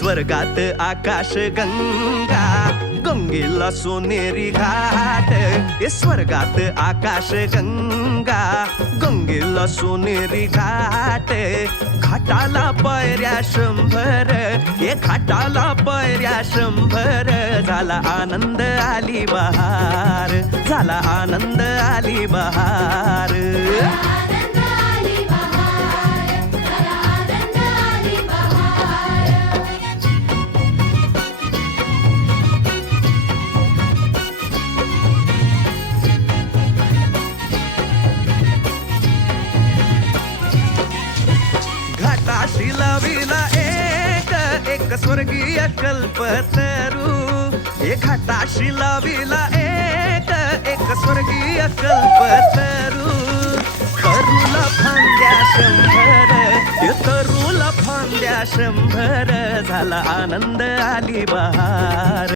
स्वर्गात आकाश गंगा, गंगेला सोनेरी घाट. स्वर्गात आकाश गंगा, गंगेला सोनेरी घाट. घाटाला पायऱ्या 100, घाटाला पायऱ्या 100. झाला आनंद आली बहार, झाला आनंद आली बहार. घाटाशी लाविला एक स्वर्गीय कल्पतरू. घाटाशी लाविला एक स्वर्गीय कल्पतरू. तरुला फांद्या 100, तरुला फांद्या 100. झाला आनंद आली बहार.